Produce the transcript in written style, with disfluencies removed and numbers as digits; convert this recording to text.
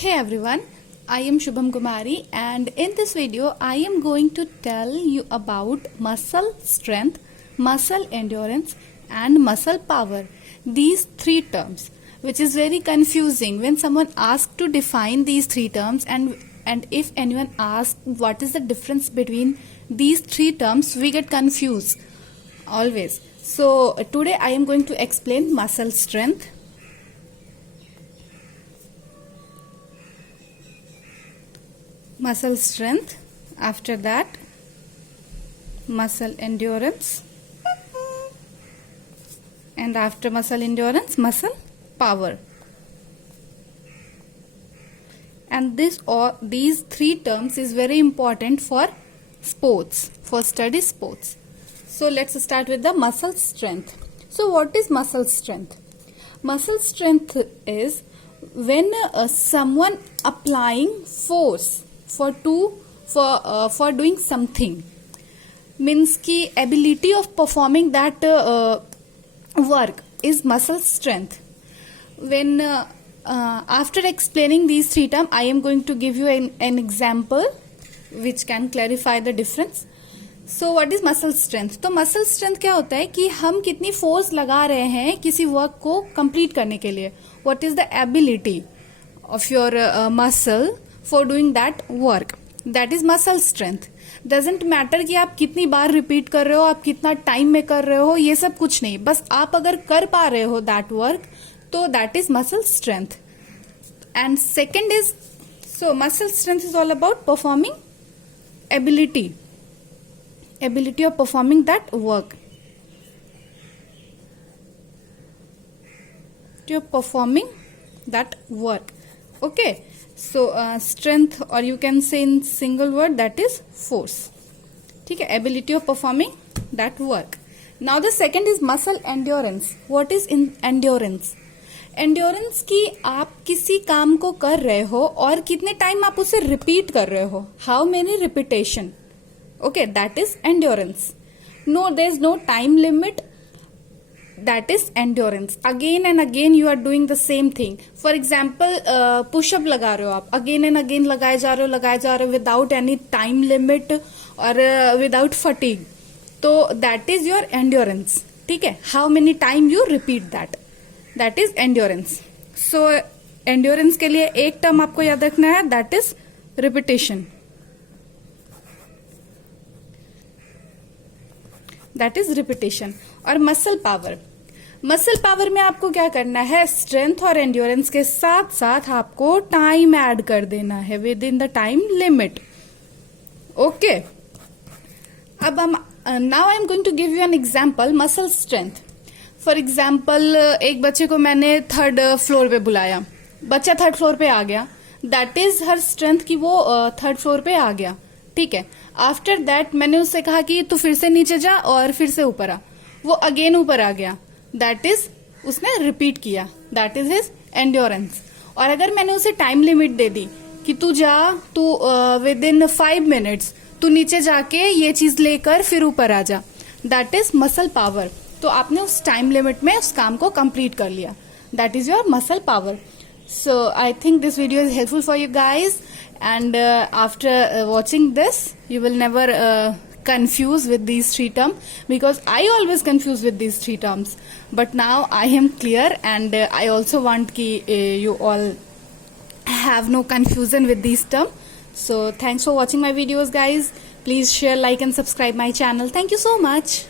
Hey everyone, I am Shubham Kumari and in this video I am going to tell you about muscle strength, muscle endurance and muscle power. These three terms, which is very confusing when someone asks to define these three terms and if anyone asks what is the difference between these three terms, we get confused always. So today I am going to explain muscle strength, after that muscle endurance, and after muscle endurance muscle power. And these three terms is very important for sports, for study sports. So let's start with the muscle strength. So what is muscle strength? Muscle strength is when someone applying force for doing something, means ki ability of performing that work is muscle strength. When after explaining these three terms, I am going to give you an example which can clarify the difference. So what is muscle strength? तो muscle strength क्या होता है कि हम कितनी force लगा रहे हैं किसी वर्क को कंप्लीट करने के लिए. What is the ability of your muscle for doing that work? That is muscle strength. Doesn't matter कि आप कितनी बार रिपीट कर रहे हो, आप कितना टाइम में कर रहे हो, ये सब कुछ नहीं. बस आप अगर कर पा रहे हो that work, तो that is muscle strength. And second is, so muscle strength is all about performing ability of performing that work. You're performing that work. Okay. So strength, or you can say in single word, that is force. ठीक है, ability of performing that work. Now the second is muscle endurance. What is endurance? Endurance की आप किसी काम को कर रहे हो और कितने टाइम आप उसे रिपीट कर रहे हो. How many repetition? Okay, that is endurance. No, there is no time limit. That is endurance. Again and again you are doing the same thing. For example, push up लगा रहे हो आप, again and again लगाए जा रहे हो without any time limit or without fatigue. तो that is your endurance. ठीक है, how many time you repeat that, that is endurance. So endurance के लिए एक टर्म आपको याद रखना है, that is repetition. That is repetition. और मसल पावर. मसल पावर में आपको क्या करना है, स्ट्रेंथ और एंड्योरेंस के साथ साथ आपको टाइम ऐड कर देना है within the time limit. Okay, अब हम now I am going to give you an example muscle strength. For example, एक बच्चे को मैंने थर्ड फ्लोर पे बुलाया, बच्चा थर्ड फ्लोर पे आ गया, दैट इज हर स्ट्रेंथ कि वो थर्ड फ्लोर पे आ गया. ठीक है, आफ्टर दैट मैंने उससे कहा कि तू फिर से नीचे जा और फिर से ऊपर आ, वो अगेन ऊपर आ गया, दैट इज उसने रिपीट किया, दैट इज हिज एंड्योरेंस. और अगर मैंने उसे टाइम लिमिट दे दी कि तू जा, तू विद इन 5 मिनट्स तू नीचे जाके ये चीज लेकर फिर ऊपर आ जा, दैट इज मसल पावर. तो आपने उस टाइम लिमिट में उस काम को कंप्लीट कर लिया, that is your muscle power. So I think this video is helpful for you guys, and after watching this you will never confuse with these three terms, because I always confuse with these three terms, but now I am clear, and I also want ki you all have no confusion with these terms. So thanks for watching my videos guys. Please share, like and subscribe my channel. Thank you so much.